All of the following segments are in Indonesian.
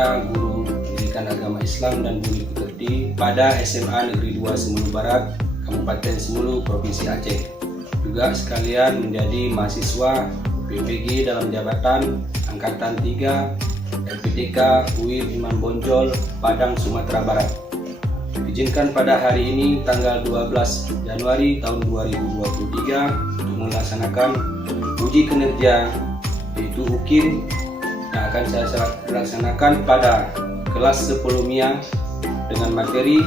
saya guru pendidikan agama Islam dan budi pekerti pada SMA Negeri 2 Semulu Barat, Kabupaten Semulu, Provinsi Aceh. Juga sekalian menjadi mahasiswa PPG dalam jabatan Angkatan 3 LPTK UIN Imam Bonjol, Padang, Sumatera Barat. Diizinkan pada hari ini tanggal 12 Januari tahun 2023 untuk melaksanakan uji kinerja yaitu UKIN yang akan saya laksanakan pada kelas 10 MIA dengan materi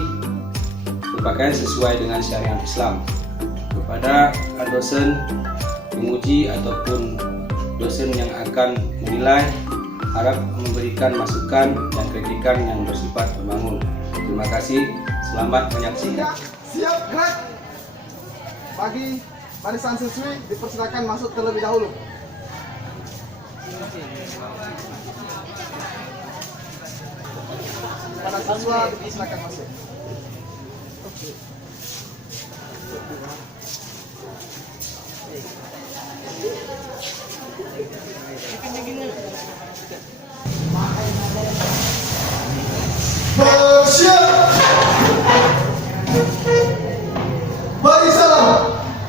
berpakaian sesuai dengan syariat Islam. Kepada dosen penguji ataupun dosen yang akan menilai, harap memberikan masukan dan kritikan yang bersifat membangun. Terima kasih, selamat menyaksikan. Siap, gerak. Bagi barisan siswi dipersilakan masuk terlebih dahulu. Para siswa dipersilakan masuk. Bersiap. Beri salam.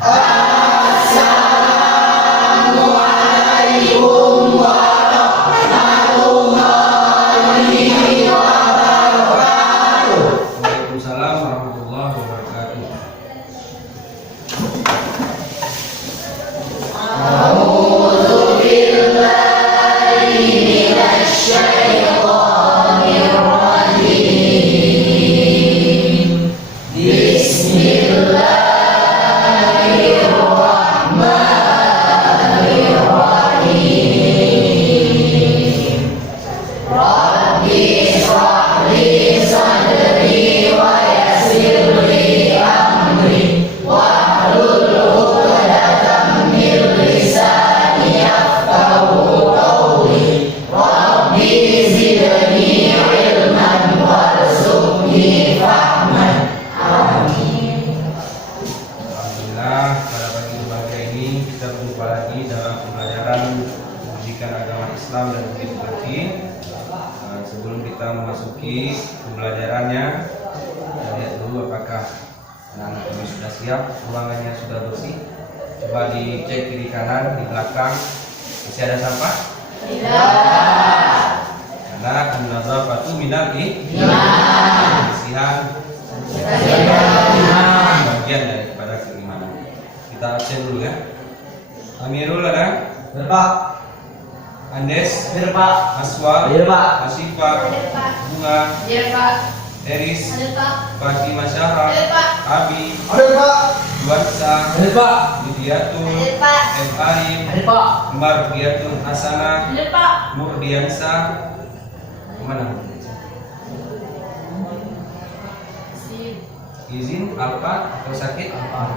Assalamualaikum warahmatullahi wabarakatuh. Waalaikumsalam warahmatullahi wabarakatuh. A'udzu billahi minasy syaithanir rajim. Bismillahirrahmanirrahim. Rabbi shrah li sadri wa yassir li amri wahlul 'uqdatam min lisani yafqahu qawli. Rabbi zidni ilman warzuqni fahman. Amin. Alhamdulillah, pada pagi berbahagia ini kita berjumpa lagi dalam pembelajaran pendidikan agama Islam dan budi pekerti. Sebelum kita memasuki pembelajarannya, kita lihat dulu apakah anak-anak kami sudah siap, ruangannya sudah bersih. Coba dicek kiri kanan, di belakang masih ada sampah? Tidak. Karena an-nazafatu minal kebersihan bagian daripada keimanan. Kita absen dulu ya. Amirul ada? Berpak. Andes? Berpak. Aswal? Berpak. Asifah? Bunga? Eris? Fatimah Syahra? Abi? Berpak. Duansa? Berpak. Widiatul? Arif? Berpak. Mardiatul Hasanah? Murdiansa? Mana? Izin apa atau sakit? Apa?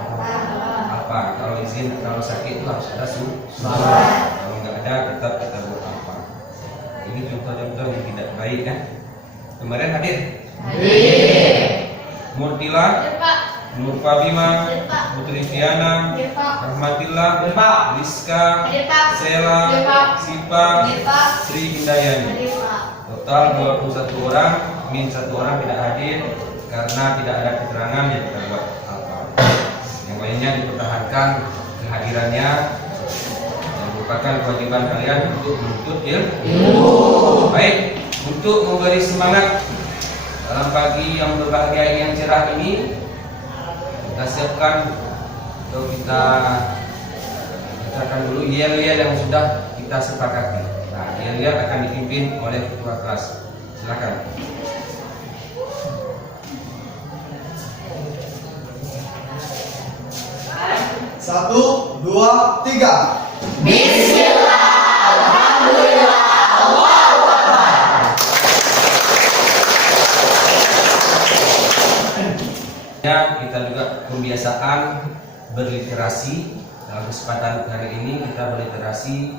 Kalau izin, kalau sakit itu harus ada surat. Kalau nggak ada, tetap kita buat apa? Ini contoh-contoh yang tidak baik kan? Kemarin hadir? Murtila, Nurfa Bima, Putri Fiana, Rahmatillah, Rizka, Sela, Sipa, Sri Hindayani. Total 21 orang, min 1 orang tidak hadir karena tidak ada keterangan yang kita buat apa. Yang lainnya dipertahankan kehadirannya dan merupakan kewajiban kalian untuk menuntut ilmu. Baik, untuk memberi semangat dalam pagi yang berbahagia ini, yang cerah ini, kita siapkan atau kita dulu yel-yel yang sudah kita sepakati. Nah, yel-yel akan dipimpin oleh ketua kelas. Silakan. Satu, dua, tiga. Bismillah, alhamdulillah, Allahu Akbar. Ya, kita juga pembiasaan berliterasi. Dalam kesempatan hari ini kita berliterasi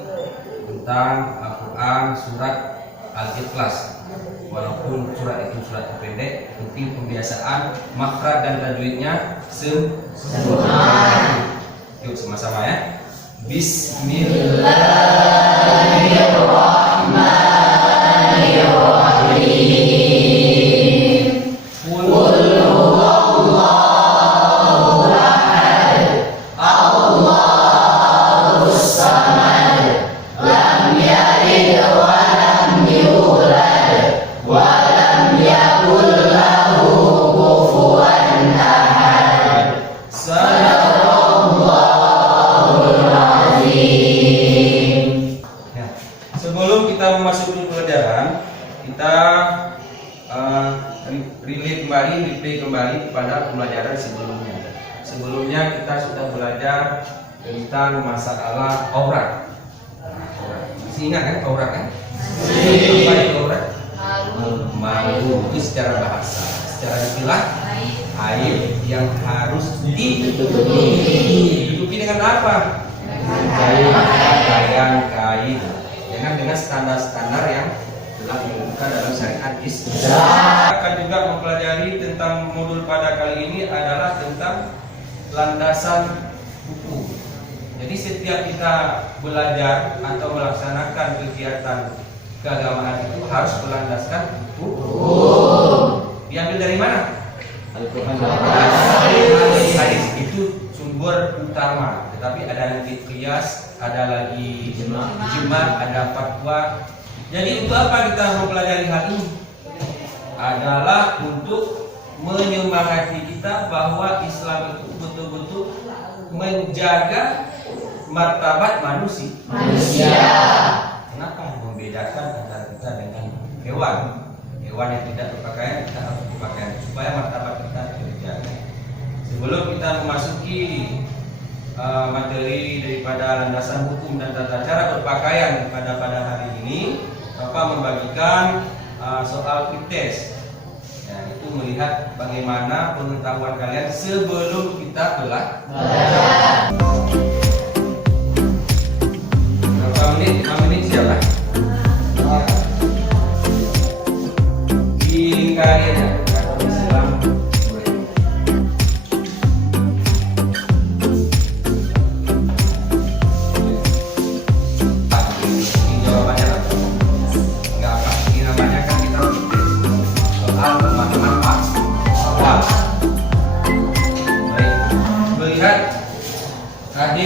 tentang Al-Quran surat Al-Ikhlas. Walaupun surat itu surat pendek, penting pembiasaan makhraj dan tajwidnya sempurna. Yuk sama-sama ya. Bismillahirrahmanirrahim. replay kembali kepada pembelajaran sebelumnya. Sebelumnya kita sudah belajar tentang masalah aurat. Masih ingat kan aurat kan? Apa itu aurat? Malu itu secara bahasa, secara istilah aib yang harus ditutupi dengan apa? Kain, dengan standar-standar yang telah ditentukan dalam syariat Islam. Kita akan juga mempelajari tentang modul pada kali ini adalah tentang landasan hukum. Jadi setiap kita belajar atau melaksanakan kegiatan keagamaan itu harus berlandaskan hukum. Diambil dari mana? Hadis itu sumber utama. Tetapi ada nanti qiyas, ada lagi ijma, ada fatwa. Jadi untuk apa kita mempelajari hal ini? Adalah untuk menyemangati kita bahwa Islam itu betul-betul menjaga martabat manusia. Kenapa membedakan antara kita dengan hewan? Hewan yang tidak berpakaian, kita harus berpakaian supaya martabat kita terjaga. Sebelum kita memasuki materi daripada landasan hukum dan tata cara berpakaian pada hari ini, Bapak membagikan soal quick test. Ya, itu melihat bagaimana pengetahuan kalian sebelum kita belajar. Berapa menit? 5 menit siapa? Dilingkari aja. Kalau Islam KD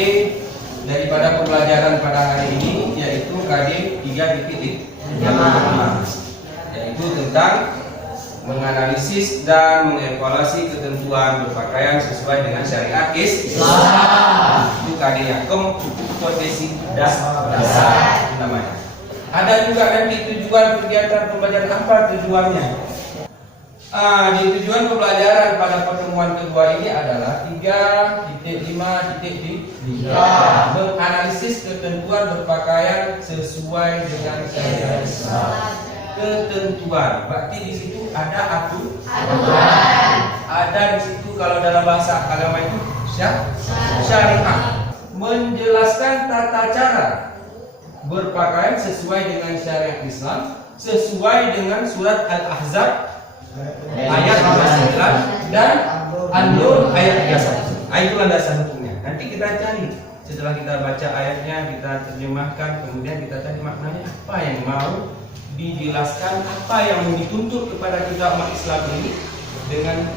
daripada pembelajaran pada hari ini yaitu KD 3.5, yaitu tentang menganalisis dan mengevaluasi ketentuan berpakaian sesuai dengan syariat Islam. Itu KD yang kompetensi dasar namanya. Ada juga nanti tujuan kegiatan pembelajaran, apa tujuannya? Di tujuan pembelajaran pada pertemuan kedua ini adalah 3.5.3 menganalisis ketentuan berpakaian sesuai dengan syariat Islam. Ketentuan, berarti di situ ada aturan. Ada di situ kalau dalam bahasa agama itu syariat. Menjelaskan tata cara berpakaian sesuai dengan syariat Islam, sesuai dengan surat Al-Ahzab ayat 59 dan An-Nur ayat 31. Itu landasan hukumnya. Nanti kita cari, setelah kita baca ayatnya, kita terjemahkan, kemudian kita cari maknanya apa yang mau dijelaskan, apa yang mau dituntut kepada kita umat Islam ini dengan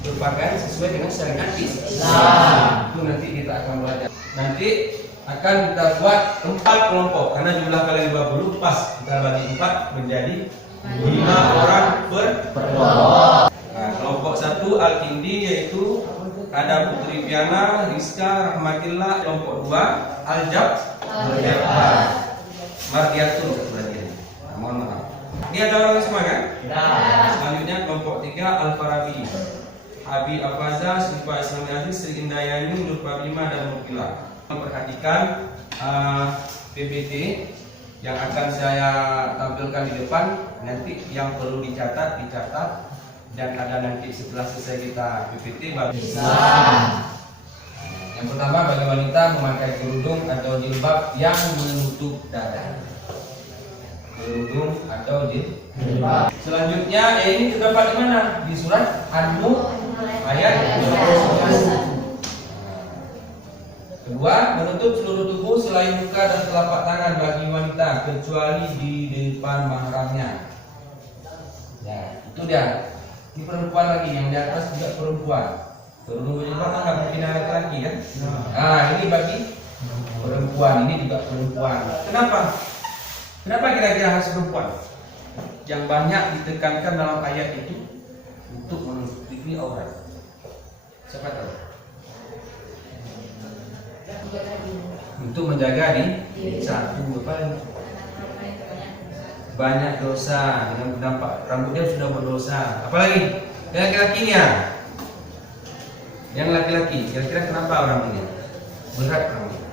berpakaian sesuai dengan syariat Islam. Itu nanti kita akan belajar. Nanti akan kita buat 4 kelompok karena jumlah kalian 20, pas kita bagi 4 menjadi 5 orang per kelompok. Nah, kelompok 1 Al-Kindi yaitu ada Putri Piana, Rizka, Rahmatillah. Kelompok 2 Al-Jab, Mardiatun berarti. Mohon maaf. Ini ada orang semua kan? Selanjutnya kelompok 3 Al-Farabi, Abi Afaza, Syifa Islam Aziz, Sri Indayani, Nur Fabima dan Mukila. Memperhatikan PPT yang akan saya tampilkan di depan, nanti yang perlu dicatat, dan ada nanti setelah selesai kita PPT baru. Yang pertama, bagi wanita memakai kerudung atau jilbab yang menutup dada. Kerudung atau jilbab. Selanjutnya, ini terdapat di mana? Di surat An-Nur ayat 21. Kedua, menutup seluruh tubuh selain muka dan telapak tangan bagi wanita kecuali di depan mahramnya. Ya, itu dia. Ini perempuan lagi, yang di atas juga perempuan. Kerudung berjilbab kan nggak mungkin ada laki kan? Nah, ini bagi perempuan, ini juga perempuan. Kenapa? Kenapa kira-kira harus perempuan? Yang banyak ditekankan dalam ayat itu untuk menutupi aurat. Siapa tahu? Untuk menjaga di satu apa? banyak dosa, dengan berdampak rambutnya sudah berdosa. Apalagi yang laki-lakinya, yang laki-laki, kira-kira kenapa orang ini berat rambutnya?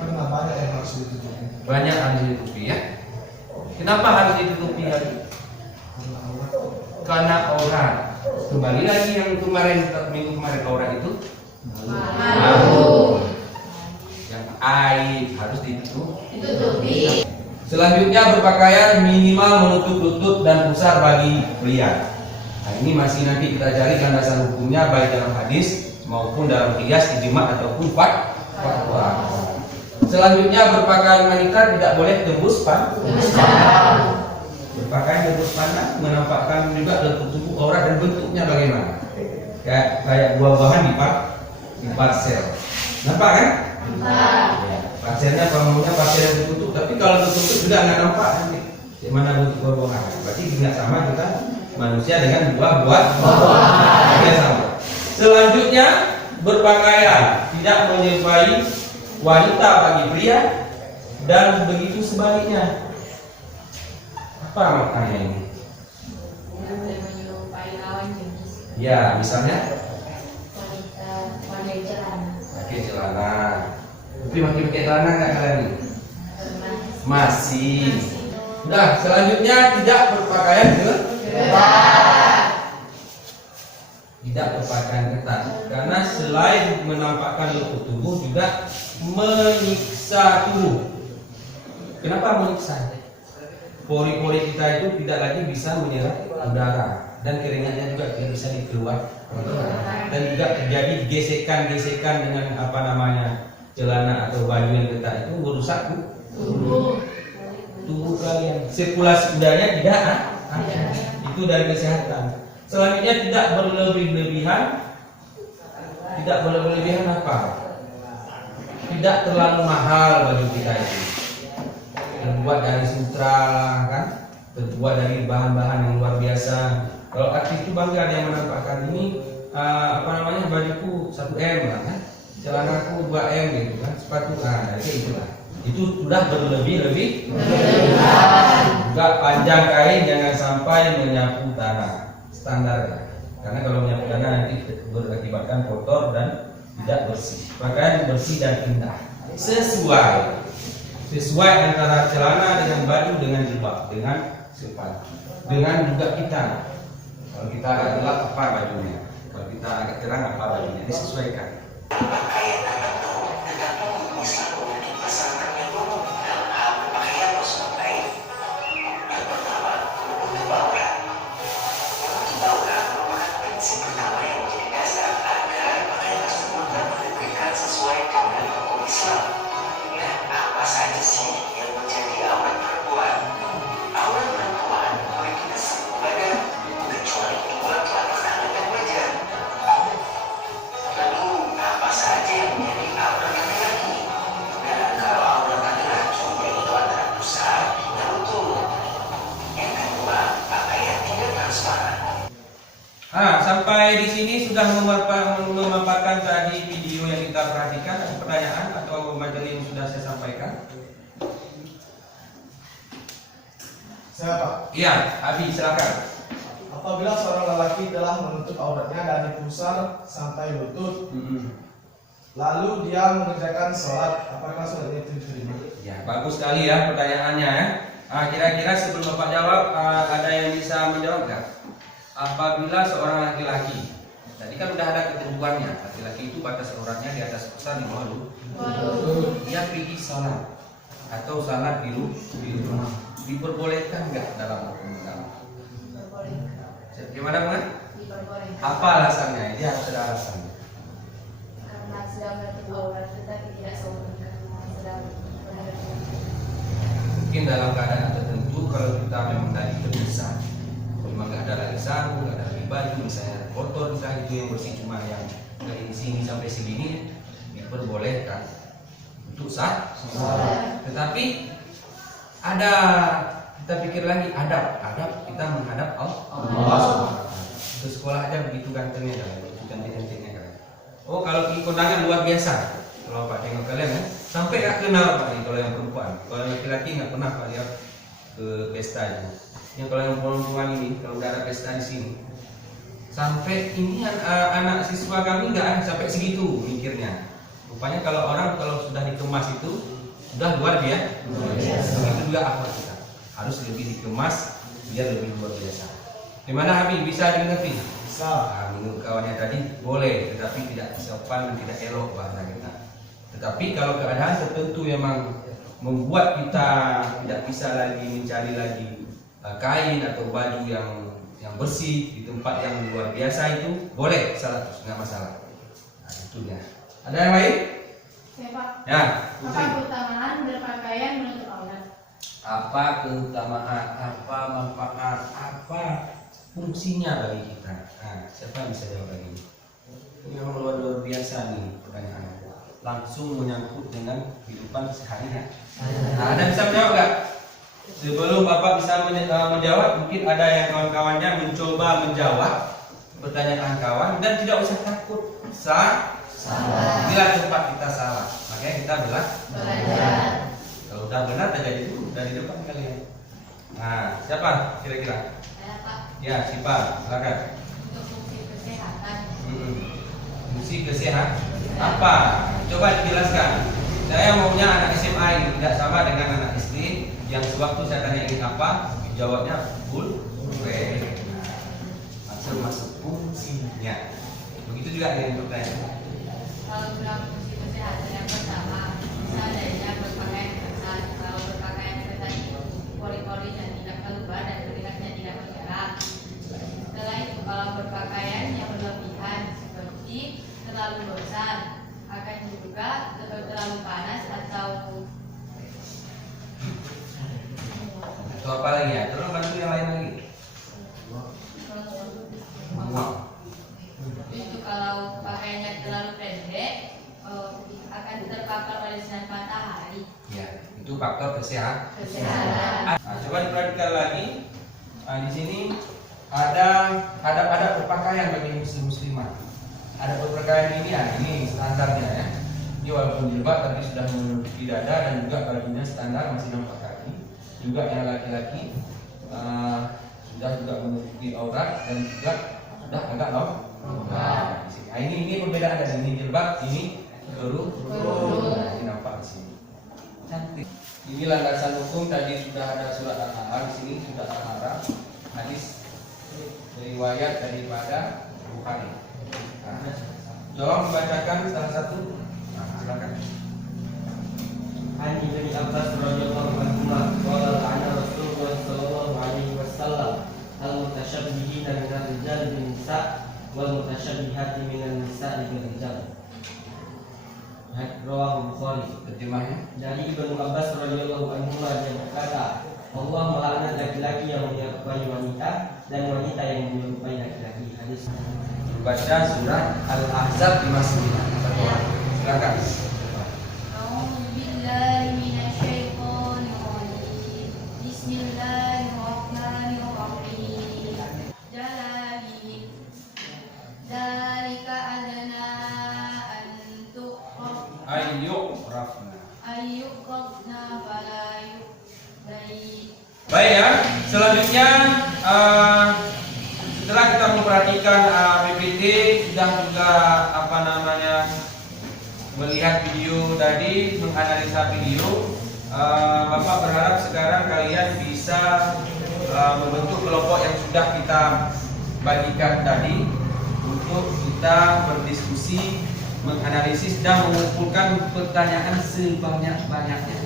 Karena banyak yang harus ditutupi. Banyak harus ditutupi ya. Kenapa harus ditutupi lagi? Karena aurat. Kembali lagi yang kemarin, minggu kemarin, aurat itu Malu. yang aib harus Ditutupi. Selanjutnya berpakaian minimal menutup lutut dan pusar bagi pria. Nah, ini masih nanti kita cari landasan hukumnya baik dalam hadis maupun dalam qiyas, ijma ataupun fatwa. Selanjutnya berpakaian wanita tidak boleh tembus pandang. Berpakaian tembus pandang menampakkan juga bentuk tubuh aurat dan bentuknya bagaimana? Kayak buah-buahan di parsel. Nampak kan? Ya, parselnya pamungnya parsel yang ditutup, tapi kalau tertutup juga nggak nampak nanti mana bentuk buah-buahan. Berarti nggak sama kita manusia dengan buah-buahan. Sama. Selanjutnya berpakaian tidak menyerupai wanita bagi pria dan begitu sebaliknya. Apa maknanya ini? Menyerupai lawannya. Ya, misalnya Pakai celana. pakai celana. Tapi pakai celana nggak kalian ini? Masih. Udah, selanjutnya tidak berpakaian tidak berpakaian ketat karena selain menampakkan lutut tubuh juga menyiksa tubuh. Kenapa menyiksa? Pori-pori kita itu tidak lagi bisa menyerap udara dan keringatnya juga tidak bisa dikeluarkan dan juga terjadi gesekan-gesekan dengan celana atau baju yang ketat itu merusak tubuh kalian. Sirkulasi udaranya tidak ada. Itu dari kesehatan. Selanjutnya tidak berlebih-lebihan. Tidak berlebihan apa? Tidak terlalu mahal baju kita itu. Terbuat dari sutra kan? Terbuat dari bahan-bahan yang luar biasa. Kalau artis itu bangga dia menampakkan ini bajuku 1M lah kan? Celanaku 2M gitu kan? Sepatu kayak itulah. Itu sudah berlebih-lebih. Juga panjang kain jangan sampai menyapu tanah. Standar. Karena kalau menyapu tanah nanti berakibatkan kotor dan tidak bersih. Pakaian bersih dan indah. Sesuai antara celana dengan baju dengan jilbab dengan sepatu. Dengan juga kita. Kalau kita agak gelap apa bajunya? Kalau kita agak terang apa bajunya? Disesuaikan. Sampai di sini sudah memaparkan tadi video yang kita perhatikan. Ada pertanyaan atau materi yang sudah saya sampaikan? Siapa? Iya, Abi silakan. Apabila seorang lelaki telah menutup auratnya dari pusar sampai lutut, lalu dia mengerjakan sholat, apakah sholat itu diterima? Ya, bagus sekali ya pertanyaannya ya. Kira-kira sebelum Bapak jawab, ada yang bisa menjawab nggak? Apabila seorang laki-laki, tadi kan udah ada ketentuannya, laki-laki itu batas auratnya di atas pusar di bawah lutut. Dia pergi sholat atau sholat di rumah, diperbolehkan nggak dalam hukum agama? Gimana Bang? Diperbolehkan. Apa alasannya? Dia harus ada alasannya. Karena sedang menutup aurat tetapi tidak sopan karena sedang menutup. Mungkin dalam keadaan tertentu kalau kita memang dari terdesak, memang nggak ada lagi sarung, nggak ada lagi baju, misalnya kotor, misalnya itu yang bersih cuma yang dari sini sampai sini, diperbolehkan untuk sah. Tetapi ada, kita pikir lagi adab kita menghadap Allah. Ke sekolah aja begitu gantengnya kan, begitu cantik-cantiknya kan. Oh kalau kondangan luar biasa, kalau Pak tengok kalian kan, Sampai nggak kenal Pak ini kalau yang perempuan. Kalau yang laki-laki nggak pernah Pak lihat ke pestanya. Yang kalau yang perempuan ini kalau udah ada pesta di sini, sampai ini anak siswa kami nggak sampai segitu mikirnya. Rupanya kalau orang kalau sudah dikemas itu sudah luar biasa. Begitu juga akhlak kita harus lebih dikemas biar lebih luar biasa. Gimana Habib, bisa dimengerti? Bisa. Nah, menurut kawannya tadi boleh, tetapi tidak sopan dan tidak elok bahasa kita. Tetapi kalau keadaan tertentu memang membuat kita tidak bisa lagi mencari lagi kain atau baju yang bersih di tempat yang luar biasa itu boleh 100, nggak masalah. Nah, itunya. Ada yang lain? Saya Pak. Ya. Apa keutamaan berpakaian menutup aurat? Apa keutamaan, apa manfaat, apa fungsinya bagi kita? Nah, siapa yang bisa jawab lagi? Ini memang luar biasa nih pertanyaannya. Langsung menyangkut dengan kehidupan sehari-hari. Nah, ada bisa menjawab nggak? Sebelum Bapak bisa menjawab, mungkin ada yang kawan-kawannya mencoba menjawab pertanyaan kawan dan tidak usah takut salah. Bila tempat kita salah, makanya kita belajar. Kalau udah benar, udah jadi dulu dari depan kalian. Nah, siapa kira-kira? Saya Pak. Ya, Sipa, silakan. Untuk fungsi kesehatan. Fungsi kesehatan apa? Coba dijelaskan. Saya maunya anak SMA ini tidak sama dengan anak SD yang sewaktu saya tanya ini apa, jawabnya full. Langsung masuk fungsinya. Begitu juga dengan pertanyaan. Kalau bilang fungsi kesehatan yang pertama, seadanya berpakaian ketat. Kalau berpakaian ketat itu pori-porinya tidak keluar dan keringatnya tidak bergerak. Setelah itu kalau berpakaian yang berlebihan seperti terlalu bosan, akan juga terlalu panas atau Apa lagi ya? Tolong bantu yang lain lagi. Muak. itu kalau pakaiannya terlalu pendek akan terpapar oleh sinar matahari. Ya, itu faktor kesehatan. Kesehatan. Nah, coba diperhatikan lagi. Nah, di sini ada berpakaian bagi muslimah. Ada berpakaian ini, ini standarnya ya. Ini walaupun jilbab tapi sudah menutupi dada dan juga bajunya standar masih nampak kaki. Juga yang laki-laki sudah juga menutupi aurat dan juga sudah agak longgar. Nah, ini perbedaan dari ini jilbab, ini kerudung. Nah, ini nampak di sini. Cantik. Ini landasan hukum tadi sudah ada surat Al-Haram, di sini sudah Al-Haram. Hadis riwayat daripada Bukhari. Nah, coba membacakan salah satu. Nah, silakan. عن ابن عباس رضي الله عنهما قال لعن رسول الله صلى الله عليه وسلم المتشبهين من الرجال بالنساء والمتشبهات من النساء بالرجال. Rawahu Bukhari. Terjemahnya. Dari Ibnu Abbas radhiyallahu anhuma dia berkata, Allah melaknat laki-laki yang menyerupai wanita dan wanita yang menyerupai laki-laki. Hadis. Baca surah Al-Ahzab 59. Silakan. A'udzubillahi minasyaitonir rajim. Bismillahirrahmanirrahim. Jalali dzalika adna an tuqrab ayyuqrabna fala yu'dai. Baik ya, selanjutnya setelah kita memperhatikan PPT sudah juga melihat video tadi, menganalisa video, Bapak berharap sekarang kalian bisa membentuk kelompok yang sudah kita bagikan tadi untuk kita berdiskusi, menganalisis dan mengumpulkan pertanyaan sebanyak-banyaknya.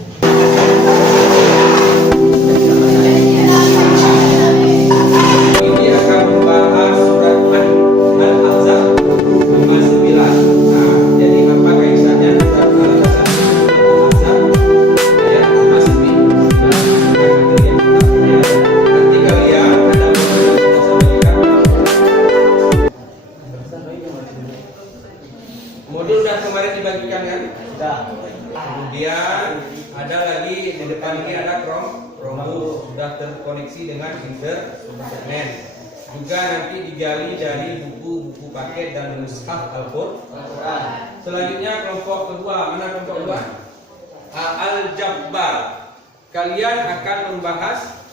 Ini akan membahas surat Al-Ahzab 59. Nah, jadi apa kaitannya surat Al-Ahzab ayat 59? Nanti kalian ada modul sudah kemarin dibagikan kan? Sudah. Kemudian ada lagi di depan ini ada Chromebook sudah terkoneksi dengan internet. Juga nanti digali dari buku-buku paket dan mushaf Al-Qur'an. Selanjutnya kelompok kedua, mana kelompok kedua? Al-Jabbar. Kalian akan membahas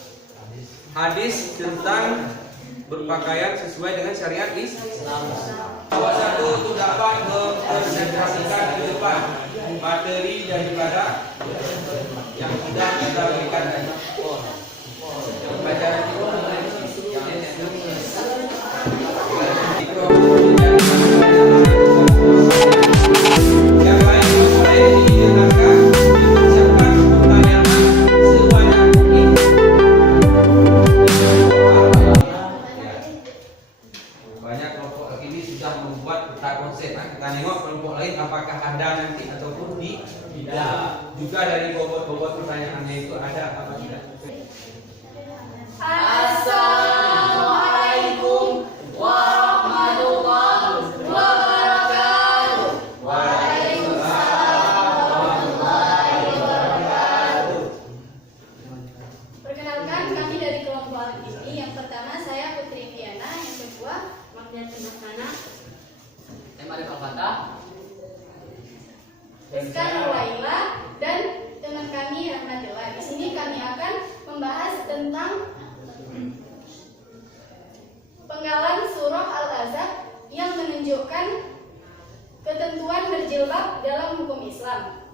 hadis tentang berpakaian sesuai dengan syariat Islam. Salah satu untuk dapat mempresentasikan ke depan materi daripada yang sudah kita berikan tadi. Pelajaran itu yang lain boleh didengarkan, dipersiapkan pertanyaan sebanyak mungkin. Banyak kelompok ini sudah membuat peta konsep. Kita tengok kelompok lain apakah ada nanti ataupun tidak. Juga dari bobot-bobot pertanyaannya itu ada apa tidak. Assalamualaikum warahmatullahi wabarakatuh. Waalaikumsalam warahmatullahi wabarakatuh. Perkenalkan, kami dari kelompok ini. Yang pertama saya Putri Viana, yang kedua Magdalena Masana, Arif Al-Fatah, Rizka Nurwaila, dan teman kami Rahmatillah. Di sini kami akan membahas tentang penggalan surah Al-Ahzab yang menunjukkan ketentuan berjilbab dalam hukum Islam.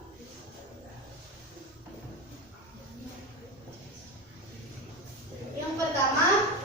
Yang pertama,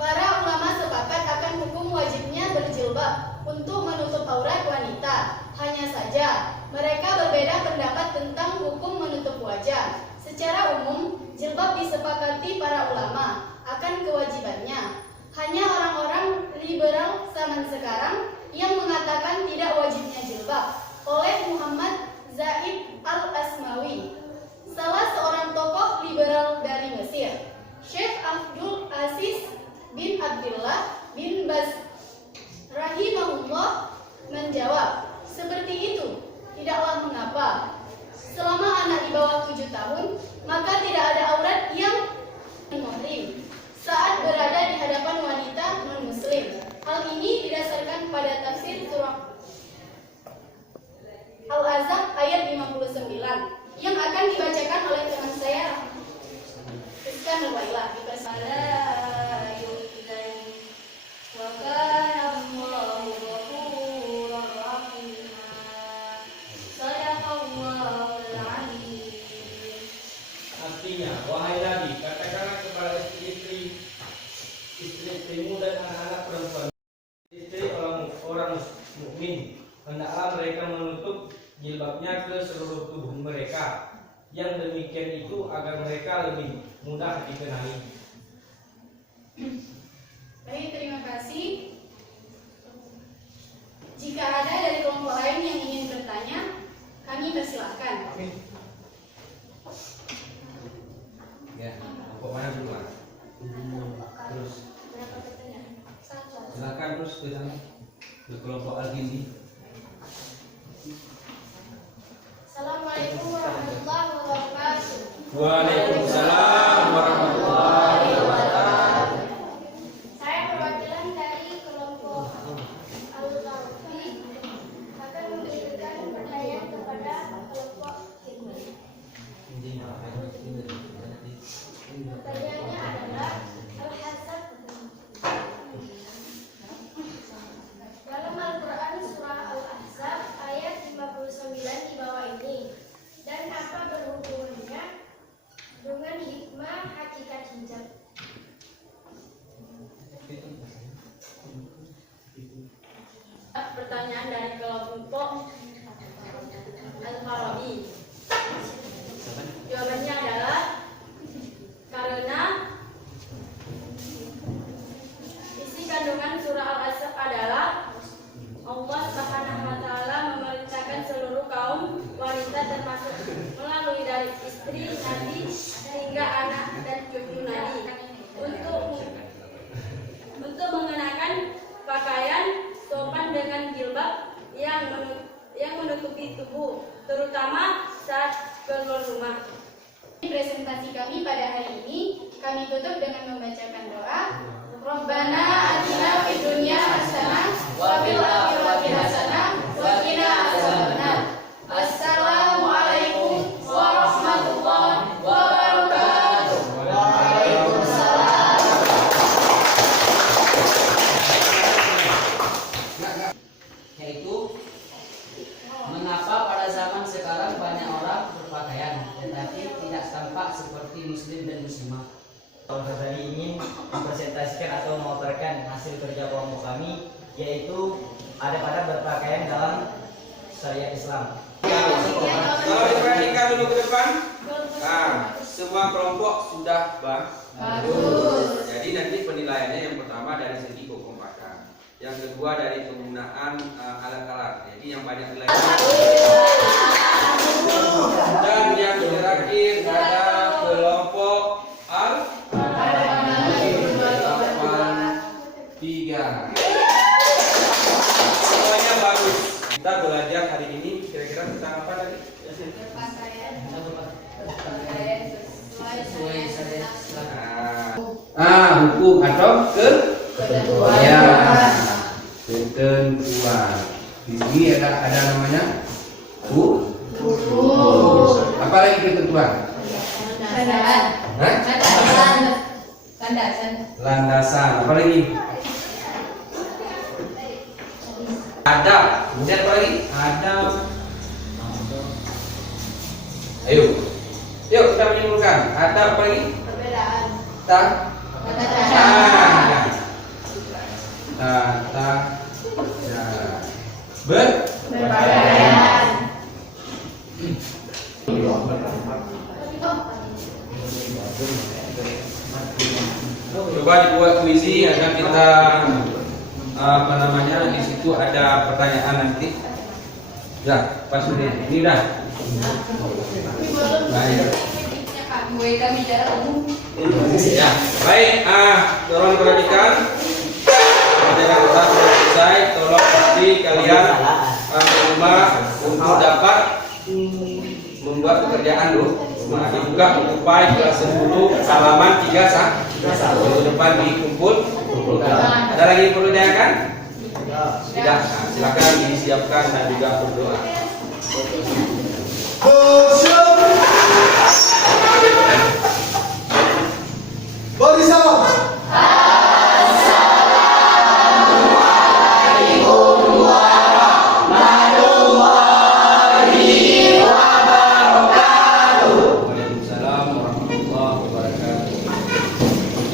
para ulama sepakat akan hukum wajibnya berjilbab untuk menutup aurat wanita. Hanya saja, mereka berbeda pendapat tentang hukum menutup wajah. Secara umum, jilbab disepakati para ulama akan kewajibannya. Hanya orang-orang liberal zaman sekarang yang mengatakan tidak wajibnya jilbab. Oleh Muhammad Zaid Al-Asmawi, salah seorang tokoh liberal dari Mesir, Syekh Abdul Aziz bin Abdullah bin Baz rahimahullah menjawab, seperti itu, tidaklah mengapa. Selama anak di bawah 7 tahun, maka tidak ada aurat yang muhrim saat berada di hadapan wanita non-muslim. Hal ini didasarkan pada tafsir surah Al-Ahzab ayat 59 yang akan dibacakan oleh teman saya Rizka Nurwaila. Artinya, wahai Nabi, katakanlah kepada istri-istrimu dan anak-anak perempuan, istri orang mukmin, hendaklah mereka menutup jilbabnya ke seluruh tubuh mereka. Yang demikian itu agar mereka lebih mudah dikenali. Baik, terima kasih. Jika ada dari kelompok lain yang ingin bertanya, kami persilahkan. Ya, kelompok mana dulu? Terus, silakan terus ke sana, ke kelompok Al-Hindi. Assalamualaikum warahmatullahi wabarakatuh. Waalaikumsalam warahmatullahi wabarakatuh. Saya perwakilan dari kelompok Al-Tauhid akan memberikan pertanyaan kepada kelompok ini. Pertanyaannya adalah Al-Ahzab. Dalam Al-Quran surah Al-Ahzab ayat 59 di bawah ini, dan apa berhubungannya dengan hikmah hakikat hijab? Pertanyaan dari kelompok Al-Farabi. Jawabannya adalah karena isi kandungan surah Al-Ahzab adalah Allah Subhanahu wa taala memerintahkan seluruh kaum wanita termasuk melalui dari istri Nabi hingga anak dan cucu Nabi untuk mengenakan pakaian sopan dengan jilbab yang menutupi tubuh, terutama saat keluar rumah. Presentasi kami pada hari ini kami tutup dengan membacakan doa. Rabbana atina fid dunya hasanah wa fil akhirati hasanah benar. Assalamualaikum warahmatullahi wabarakatuh. Waalaikumsalam. Yaitu mengapa pada zaman sekarang banyak orang berpakaian tetapi tidak tampak seperti muslim dan muslimah. Al Ghazali ingin mempresentasikan atau memaparkan hasil kerja kelompok kami, yaitu ada pada berpakaian dalam syariat Islam. Kalau diperhatikan dulu ke depan, semua kelompok sudah bagus. Jadi nanti penilaiannya yang pertama dari segi kekompakan, yang kedua dari penggunaan alat-alat. Jadi yang banyak nilai. Dan yang terakhir ada kelompok tiga. Semuanya bagus. Kita belajar hari ini kira-kira tentang apa tadi? Berpakaian Sesuai syariat Islam. Hukum atau ketentuan. ya, ketentuan. Di sini ada namanya Hukum. apa lagi ketentuan? Landasan. Hah? Landasan. Landasan. Apa lagi? Adab. Kemudian apa lagi? Adab. Ayo. Yuk kita menyimpulkan. Adab apa lagi? Perbedaan. Tata cara. Tata cara. Berpakaian. Coba dibuat puisi agar kita di situ ada pertanyaan nanti. Ya, pas ini dah. Baik. Kami bicara umum. Ya, baik. Tolong perhatikan. Pertanyaan kita sudah selesai. Tolong pasti kalian di rumah untuk dapat membuat pekerjaan dulu. Dibuka untuk file kelas 10 halaman 31. Minggu depan dikumpul. Ada lagi yang perlu ditanyakan? Tidak. Silakan disiapkan dan juga berdoa. Barisan. Waalaikumsalam warahmatullahi wabarakatuh.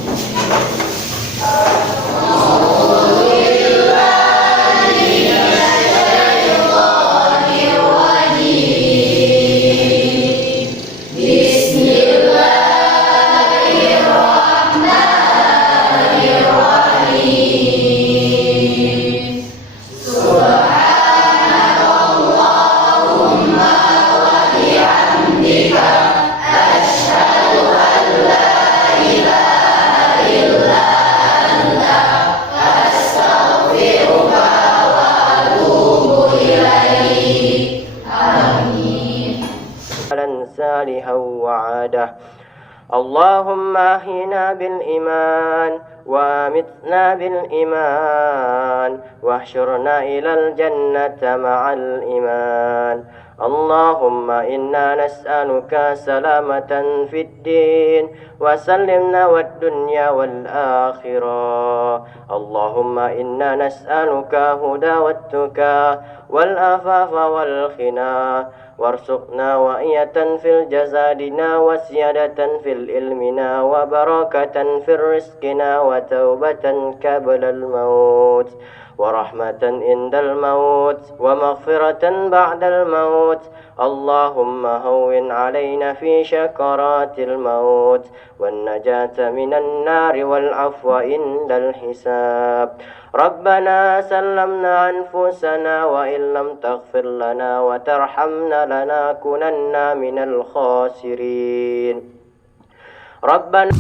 صالحا وعاده اللهم أحينا بالإيمان وأمتنا بالإيمان واحشرنا إلى الجنة مع الإيمان اللهم إنا نسألك سلامة في الدين وسلمنا والدنيا والآخرة اللهم إنا نسألك هدى والتقى والعفاف والغنى وارزقنا وعية في الجسدنا وسيادة في العلمنا وبركة في رزقنا وتوبة قبل الموت ورحمة عند الموت ومغفرة بعد الموت اللهم هون علينا في شكرات الموت والنجاة من النار والعفو عند الحساب ربنا سلمنا أنفسنا وإن لم تغفر لنا وترحمنا لنكونن من الخاسرين ربنا